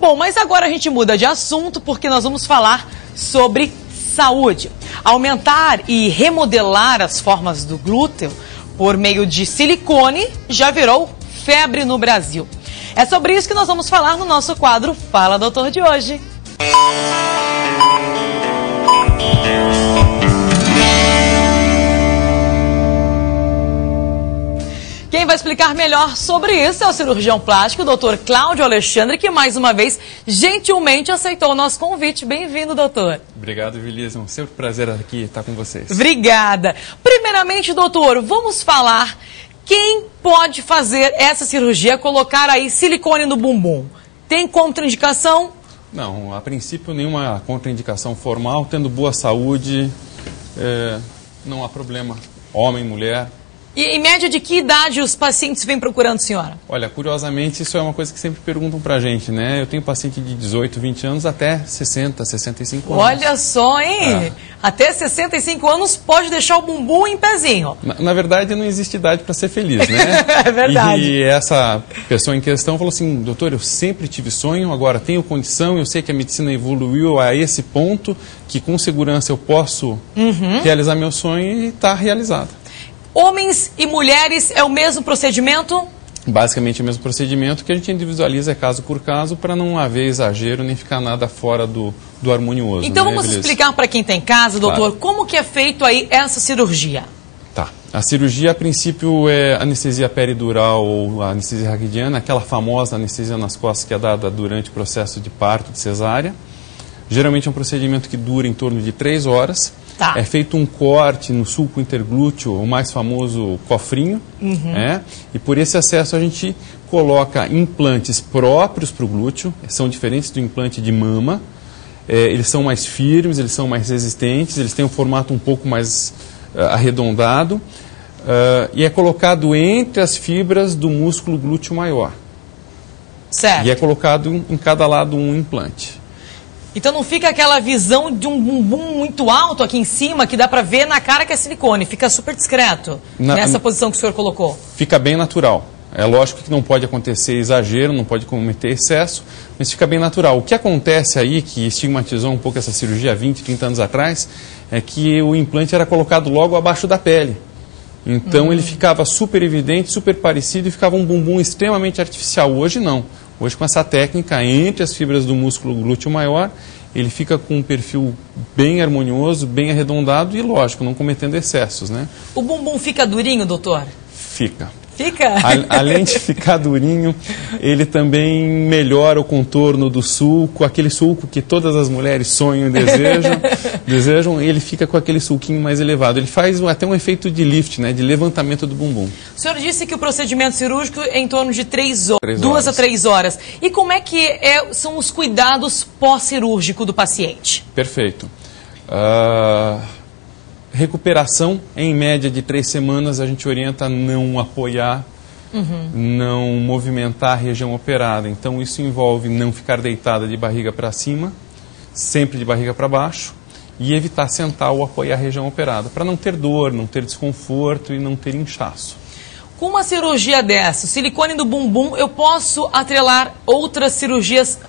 Bom, mas agora a gente muda de assunto porque nós vamos falar sobre saúde. Aumentar e remodelar as formas do glúteo por meio de silicone já virou febre no Brasil. É sobre isso que nós vamos falar no nosso quadro Fala Doutor de hoje. Quem vai explicar melhor sobre isso é o cirurgião plástico, o Dr. Cláudio Alexandre, que mais uma vez gentilmente aceitou o nosso convite. Bem-vindo, doutor. Obrigado, Vilisa. Sempre um prazer aqui estar com vocês. Obrigada. Primeiramente, doutor, vamos falar quem pode fazer essa cirurgia, colocar aí silicone no bumbum. Tem contraindicação? Não, a princípio nenhuma contraindicação formal, tendo boa saúde, não há problema, homem, mulher. E em média de que idade os pacientes vêm procurando, senhora? Olha, curiosamente, isso é uma coisa que sempre perguntam pra gente, né? Eu tenho paciente de 18, 20 anos até 60, 65 anos. Olha só, hein? Até 65 anos pode deixar o bumbum em pezinho. Na verdade, não existe idade para ser feliz, né? É verdade. E essa pessoa em questão falou assim, doutor, eu sempre tive sonho, agora tenho condição, eu sei que a medicina evoluiu a esse ponto, que com segurança eu posso realizar meu sonho e está realizado. Homens e mulheres é o mesmo procedimento? Basicamente o mesmo procedimento, que a gente individualiza caso por caso para não haver exagero nem ficar nada fora do harmonioso. Então né, vamos beleza? explicar para quem está em casa, doutor, Claro. como que é feito aí essa cirurgia? Tá. A cirurgia, a princípio, é anestesia peridural ou anestesia raquidiana, aquela famosa anestesia nas costas que é dada durante o processo de parto, de cesárea. Geralmente é um procedimento que dura em torno de 3 horas. Tá. É feito um corte no sulco interglúteo, o mais famoso cofrinho. E por esse acesso a gente coloca implantes próprios para o glúteo, são diferentes do implante de mama. Eles são mais firmes, eles são mais resistentes, eles têm um formato um pouco mais arredondado. E é colocado entre as fibras do músculo glúteo maior. Certo. E é colocado em cada lado um implante. Então não fica aquela visão de um bumbum muito alto aqui em cima, que dá para ver na cara que é silicone. Fica super discreto nessa posição que o senhor colocou. Fica bem natural. É lógico que não pode acontecer exagero, não pode cometer excesso, mas fica bem natural. O que acontece aí, que estigmatizou um pouco essa cirurgia há 20, 30 anos atrás, é que o implante era colocado logo abaixo da pele. Então ele ficava super evidente, super parecido e ficava um bumbum extremamente artificial. Hoje não. Hoje com essa técnica entre as fibras do músculo glúteo maior, ele fica com um perfil bem harmonioso, bem arredondado e, lógico, não cometendo excessos, né? O bumbum fica durinho, doutor? Fica. Fica? Além de ficar durinho, ele também melhora o contorno do sulco, aquele sulco que todas as mulheres sonham e desejam, ele fica com aquele sulquinho mais elevado. Ele faz até um efeito de lift, né, de levantamento do bumbum. O senhor disse que o procedimento cirúrgico é em torno de 3 horas, 3 2 a horas. 3 horas. E como é que são os cuidados pós-cirúrgico do paciente? Perfeito. Recuperação, em média de 3 semanas, a gente orienta a não apoiar, não movimentar a região operada. Então isso envolve não ficar deitada de barriga para cima, sempre de barriga para baixo, e evitar sentar ou apoiar a região operada, para não ter dor, não ter desconforto e não ter inchaço. Com uma cirurgia dessa, silicone do bumbum, eu posso atrelar outras cirurgias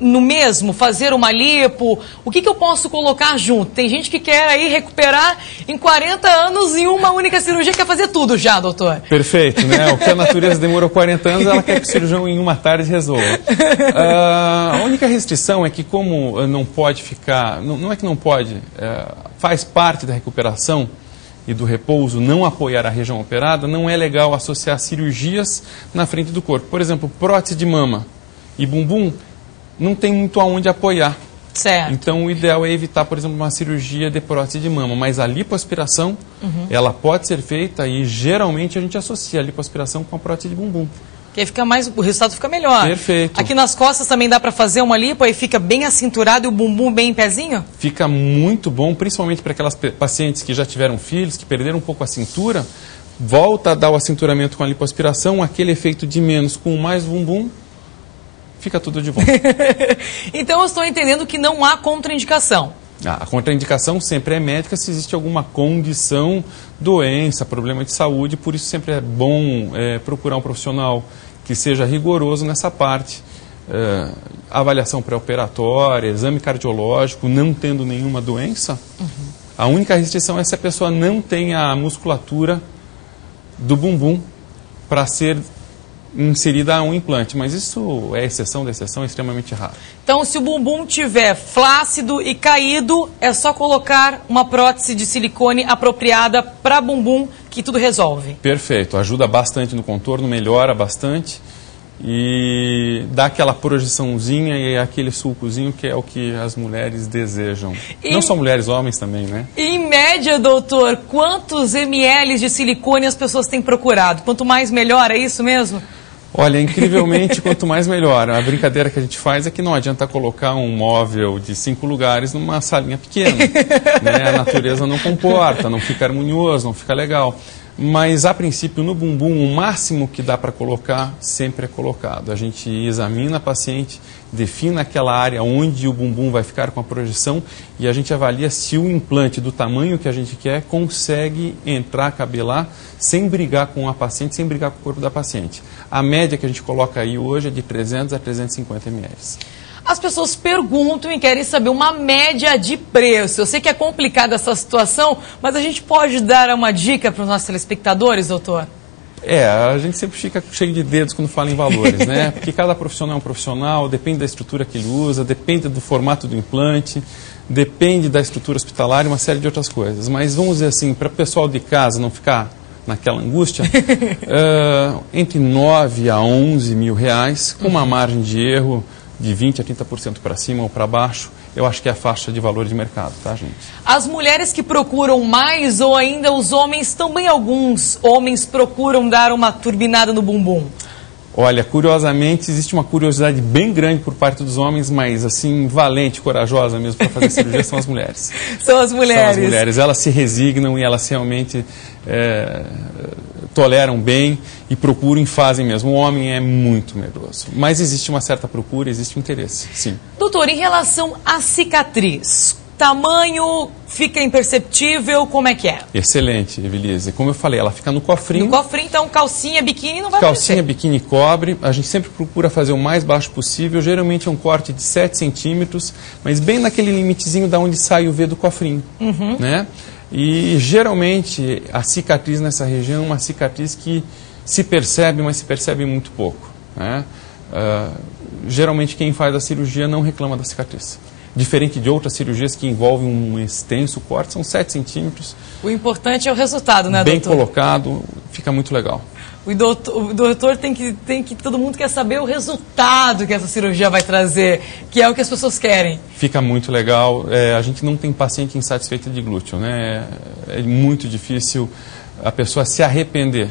no mesmo, fazer uma lipo? O que eu posso colocar junto? Tem gente que quer aí recuperar em 40 anos em uma única cirurgia, quer fazer tudo já, doutor. Perfeito, né? O que a natureza demorou 40 anos, ela quer que o cirurgião em uma tarde resolva. A única restrição é que como não pode ficar, não é que não pode, faz parte da recuperação e do repouso não apoiar a região operada, não é legal associar cirurgias na frente do corpo. Por exemplo, prótese de mama e bumbum, não tem muito aonde apoiar. Certo. Então, o ideal é evitar, por exemplo, uma cirurgia de prótese de mama. Mas a lipoaspiração, ela pode ser feita e geralmente a gente associa a lipoaspiração com a prótese de bumbum. Que aí fica mais, o resultado fica melhor. Perfeito. Aqui nas costas também dá para fazer uma lipo, aí fica bem acinturado e o bumbum bem em pezinho? Fica muito bom, principalmente para aquelas pacientes que já tiveram filhos, que perderam um pouco a cintura. Volta a dar o acinturamento com a lipoaspiração, aquele efeito de menos com mais bumbum. Fica tudo de bom. Então eu estou entendendo que não há contraindicação. A contraindicação sempre é médica se existe alguma condição, doença, problema de saúde, por isso sempre é bom procurar um profissional que seja rigoroso nessa parte. avaliação pré-operatória, exame cardiológico, não tendo nenhuma doença. A única restrição é se a pessoa não tem a musculatura do bumbum para ser inserida a um implante, mas isso é exceção da exceção, é extremamente raro. Então, se o bumbum tiver flácido e caído, é só colocar uma prótese de silicone apropriada para bumbum que tudo resolve. Perfeito, ajuda bastante no contorno, melhora bastante e dá aquela projeçãozinha e aquele sulcozinho que é o que as mulheres desejam. Não só mulheres, homens também, né? Em média, doutor, quantos ml de silicone as pessoas têm procurado? Quanto mais melhor, é isso mesmo? Olha, incrivelmente, quanto mais melhor. A brincadeira que a gente faz é que não adianta colocar um móvel de 5 lugares numa salinha pequena. Né? A natureza não comporta, não fica harmonioso, não fica legal. Mas, a princípio, no bumbum, o máximo que dá para colocar, sempre é colocado. A gente examina a paciente, define aquela área onde o bumbum vai ficar com a projeção e a gente avalia se o implante do tamanho que a gente quer consegue entrar, cabelar, sem brigar com a paciente, sem brigar com o corpo da paciente. A média que a gente coloca aí hoje é de 300 a 350 ml. As pessoas perguntam e querem saber uma média de preço. Eu sei que é complicada essa situação, mas a gente pode dar uma dica para os nossos telespectadores, doutor? A gente sempre fica cheio de dedos quando fala em valores, né? Porque cada profissional é um profissional, depende da estrutura que ele usa, depende do formato do implante, depende da estrutura hospitalar e uma série de outras coisas. Mas vamos dizer assim, para o pessoal de casa não ficar naquela angústia, entre 9 a 11 mil reais, com uma margem de erro de 20% a 30% para cima ou para baixo, eu acho que é a faixa de valor de mercado, tá, gente? As mulheres que procuram mais ou ainda os homens, também alguns homens procuram dar uma turbinada no bumbum? Olha, curiosamente, existe uma curiosidade bem grande por parte dos homens, mas assim, valente, corajosa mesmo para fazer cirurgia são as mulheres. São as mulheres. São as mulheres. Elas se resignam e elas realmente toleram bem e procuram e fazem mesmo. O homem é muito medroso. Mas existe uma certa procura, existe um interesse, sim. Doutor, em relação à cicatriz, tamanho fica imperceptível, como é que é? Excelente, Evelise. Como eu falei, ela fica no cofrinho. No cofrinho, então calcinha, biquíni não vai Calcinha, aparecer. biquíni cobre. A gente sempre procura fazer o mais baixo possível. Geralmente é um corte de 7 centímetros, mas bem naquele limitezinho da onde sai o V do cofrinho, né? E geralmente a cicatriz nessa região é uma cicatriz que se percebe, mas se percebe muito pouco, né? Geralmente quem faz a cirurgia não reclama da cicatriz. Diferente de outras cirurgias que envolvem um extenso corte, são 7 centímetros. O importante é o resultado, né, doutor? Bem colocado, fica muito legal. O doutor tem que todo mundo quer saber o resultado que essa cirurgia vai trazer, que é o que as pessoas querem. Fica muito legal. A gente não tem paciente insatisfeita de glúteo, né? É muito difícil a pessoa se arrepender.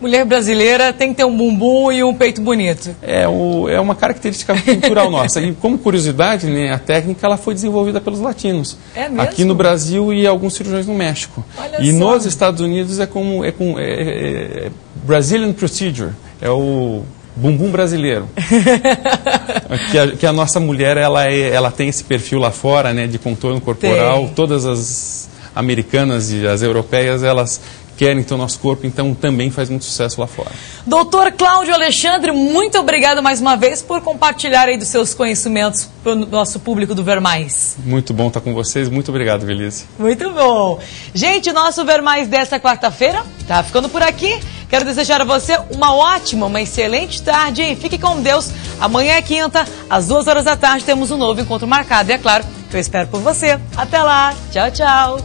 Mulher brasileira tem que ter um bumbum e um peito bonito. É uma característica cultural nossa. E como curiosidade, né, a técnica ela foi desenvolvida pelos latinos. É mesmo? Aqui no Brasil e alguns cirurgiões no México. Olha e só. nos Estados Unidos é Brazilian Procedure. É o bumbum brasileiro. que a nossa mulher ela tem esse perfil lá fora, né, de contorno corporal. Tem. Todas as americanas e as europeias, elas querem ter o nosso corpo, então também faz muito sucesso lá fora. Doutor Cláudio Alexandre, muito obrigado mais uma vez por compartilhar aí dos seus conhecimentos para o nosso público do Ver Mais. Muito bom estar com vocês, muito obrigado, Belize. Muito bom. Gente, nosso Ver Mais desta quarta-feira tá ficando por aqui. Quero desejar a você uma ótima, uma excelente tarde e fique com Deus. Amanhã é quinta, às 2 horas da tarde, temos um novo encontro marcado. E é claro, eu espero por você. Até lá. Tchau, tchau.